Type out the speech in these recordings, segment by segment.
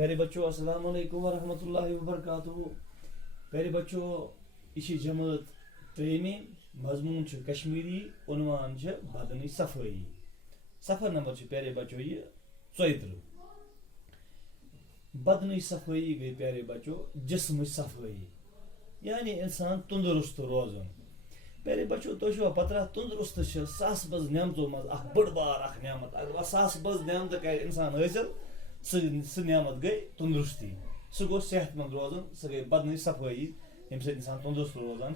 प्यारे बच्चों अस्सलाम वालेकुम व रहमतुल्लाहि व बरकातुहू। प्यारे बच्चों इसी जमात त्रेमी मजमून कश्मीरी उन्वान बदन सफाई। सफर नंबर प्यारे बच्चों ये 34। बदन सफाई गई प्यारे बच्चों जिस्म सफाई यानी इंसान तंदुरुस्त रोजन। प्यारे बच्चों तो पता तंदुरुस्त सास बज नियमतों मज बड़ बार नियमत अगर सास बज नियमत कर इंसान हासिल सह नियमत गई तंदुरुस्ती सह गो सेहतमंद रोजन सह गई बदन सफाई यम से इंसान तंदुरुस्त रोजान।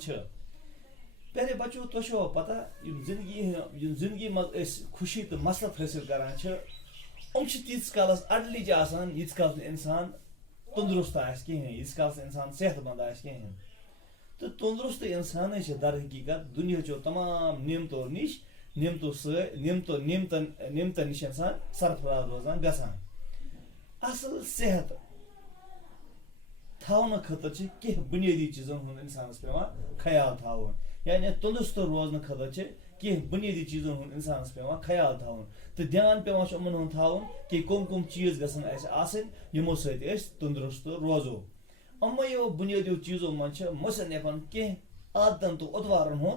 प्यारे बच्चों तो पता जिंदगी मज खुशी तो मसरत हासिल करान तीस कालस अडलिज यीत काल इंसान तंदुरुस्त कहें यीत काल इंसान सेहतमंद कहें। तो तंदुरुस्त इंसान दर हकीकत दुनिया तमाम नियमतों नश नियमतन नश इंसान सरफराज रोजान गसान। असल सेहत थावन खतर कह बुनियादी चीजों हूं इंसानस पेवान ख्याल थावन यानी तंदुरुस्त रोजन खतर कह बुनियादी चीजों हूं इंसानस पेवान ख्याल थावन। तो ध्यान पेवान यमन हूं थावन कि कम चीज गसन यमो सत तंदुरुस्त रोजो। अमो बुनियादी चीजों मज मुसन्निफन कह आदतन तो उतवारन हूं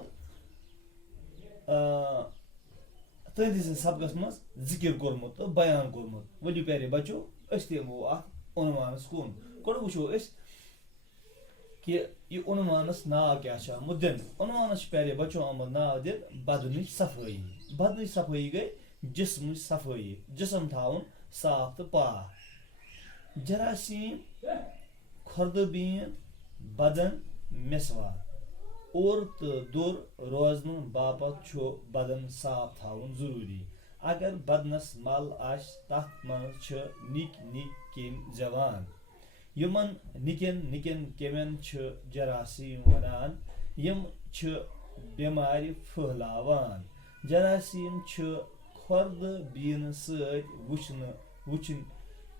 तहदिस सबकस मज जिक्र कोरमुत तो बयान कोरमुत। वलियो प्यारे बच्चों वो उनवानस कुन गोड़ वो कि यह उनवानस नाव क्या मुद्दन उनवानस प्यारे बच्चों आमद नाव दिन बदन सफाई। बदन सफाई गई जिस्म सफाई जिसम थावन साफ तो पाक। जरासीम खुर्दबीन बदन मिसवाक और तो दूर रोजन बापत बदन साफ थावन जरूरी। अगर बदनस मल तथ मज निक निक केम जवान यमन निकन निकन केमन जरासीम वनान यम बेमार फहलावान। जरासीम खुर्दबीन सत वुचन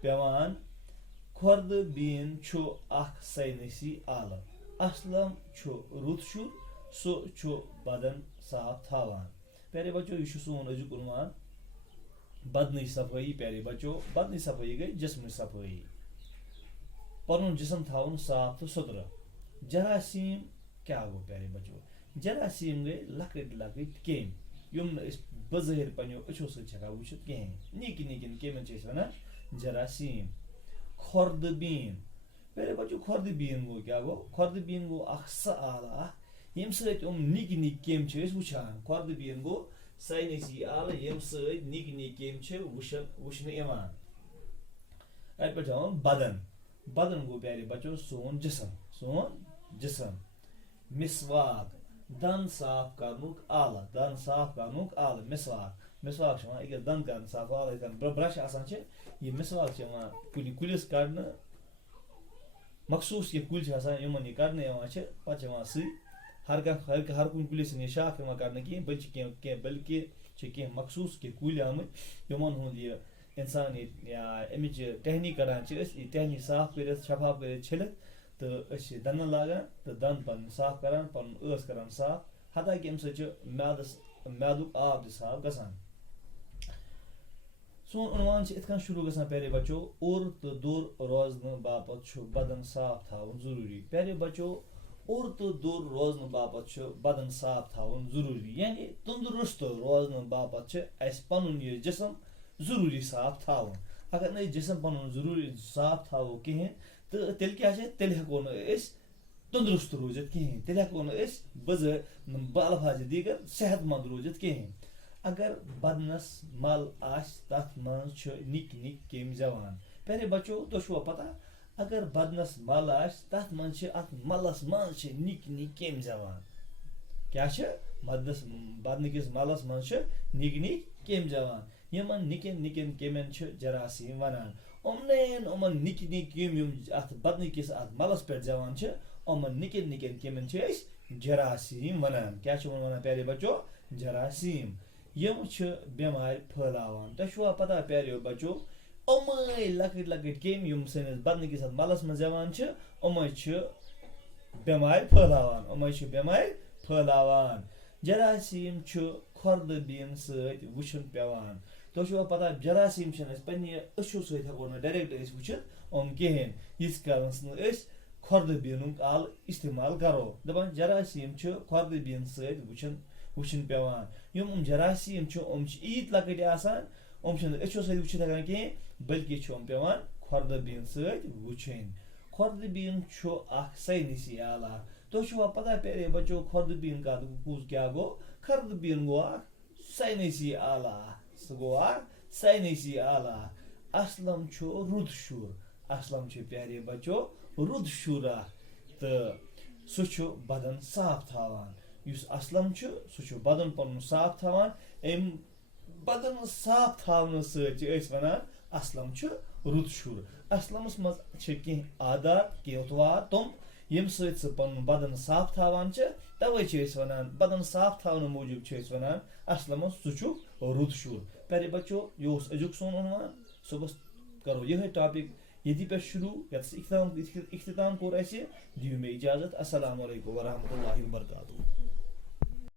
पेवान। खुर्दबीन साइनसी आलम असलम रुत सो बदन साफ थावान। प्यारे बच्चों यह सोन अजुक उन्वान बदन सफाई। प्यारे बच्चों बदन सफाई गई जिस्म सफाई पन जिसम थावन साफ तो सुथरा। जरासीम क्या गो प्यारे बच्चों जरासीम गई लकट लकट केम यम बज़ाहिर पनो अचो सका वुचित कहें निक निकन केमन वन जरासीम। खुर्दबीन प्यारे बच्चों खुर्दबीन गो क्या गो खुर्दबीन गो सह आला यम सत निक निक केम वुचान। खुर्दबीन गो साइनसी आल यम सत निक निक केम वुचन यवान। अत पे बदन बदन गो प्यारे बच्चों सोन जिसम। मिसवाक दन साफ करनुक आला दन साफ करनुक आला मिसवाक मिसवाक अगर दन कर साफ आला ब्रश यह मिसवाक कुलिस कड़न मखसूस यह कुल यमन यह कड़न पे हर कुन कुलिस यह शाख कर बल्कि कह मखसूस कह कुल आम यमन हूँ यह इंसान या अमिच टहनी कड़ान टहनी साफ कर शफाफ कर छिलित तो दन लागान तो दन पन साफ करान पन ऐस करान साफ हता कि अम मैदुक आब साफ गसान। सोन उन्वान इतन शुरू गसान प्यारे बच्चों और तो दूर रोजन बापत बदन साफ थावन जरूरी। प्यारे बच्चों और तो दूर रोजन बापत बदन साफ थावन जरूरी यानी तंदुरुस्त रोजन बापत पन यह जिसम जरूरी साफ थावन। अगर न जिसम पन जरूरी साफ थावो कहें तो तेल क्या तेल हेको तंदुरुस्त रूजित कहें तेल हेको बअल्फाज दीगर सेहतमंद रूजित कहें। अगर बदनस मल तथ मज निक निक केम जवान। प्यारे बच्चों तो पता अगर बदनस मल तथ मज मलस मज निक निक केम जवान क्या बदन किस मलस मज निक निक केम जवान। यमन निकन निकन केमन जरासीम वनान। उमन निक निक केम अत बदन किस मलस पे जवान उमन निकन निकन केमन जरासीम वनान। क्या वनान प्यारे बच्चों जरासीम यम बेमार फहलावान। तो पता प्यारे बच्चों उमै लकट लकट केम यम सनिस बदन किस मलस मज जवान उमै बेमार फहलावान। जरासीम खुर्दबीन सत वुचन पेवान। تۄہہِ چھُوا پَتہ جراثیٖم چھِنہٕ أسۍ پنٛنہِ أچھو سۭتۍ ہٮ۪کو نہٕ ڈایریکٹ أسۍ وٕچھِتھ یِم کِہیٖنۍ ییٖتِس کالَس نہٕ أسۍ کھۄردٕ بیٖنُک آلہٕ اِستعمال کَرو دَپان جراثیٖم چھِ کھۄردٕ بیٖن سۭتۍ وٕچھُن پٮ۪وان یِم جراثیٖم چھِ یِم چھِ ایٖتۍ لۄکٕٹۍ آسان یِم چھِنہٕ أچھو سۭتۍ وٕچھِتھ ہٮ۪کان کِہیٖنۍ بٔلکہِ چھِ یِم پٮ۪وان کھۄردٕ بیٖن سۭتۍ وٕچھٕنۍ کھۄردٕ بیٖن چھُ اَکھ ساینٔسی آلہ اکھ تۄہہِ چھُوا پَتہ پیارے بَچو کھۄردٕ بیٖن کیٛاہ گوٚو کھۄردٕ بیٖن گوٚو اکھ ساینٔسی آلہ اکھ سُہ گوٚو اکھ ساینٔسی آلہ اکھ اَسلَم چھُ رُت شُر اَسلَم چھُ پیارے بَچو رُت شُر اکھ تہٕ سُہ چھُ بدن صاف تھاوان یُس اَسلَم چھُ سُہ چھُ بدن پَنُن صاف تھاوان اَمہِ بدن صاف تھاونہٕ سۭتۍ چھِ أسۍ وَنان اَسلَم چھُ رُت شُر اَسلَمَس منٛز چھِ کینٛہہ عادات کینٛہہ اُتوار تِم ییٚمہِ سۭتۍ سُہ پَنُن بدن صاف تھاوان چھِ تَوَے چھِ أسۍ وَنان بدن صاف تھاونہٕ موٗجوٗب چھِ أسۍ وَنان اَسلَمَس سُہ چھُ رُت شُر پیارے بَچو یہِ اوس أزیُک سون عنوان صُبحس کَرو یِہوٚے ٹاپِک ییٚتی پٮ۪ٹھ شروٗع یَتَس اختتام کوٚر اَسہِ دِیِو مےٚ اِجازت اَسَلامُ علیکُم ورحمتہ اللہ وبرکاتہ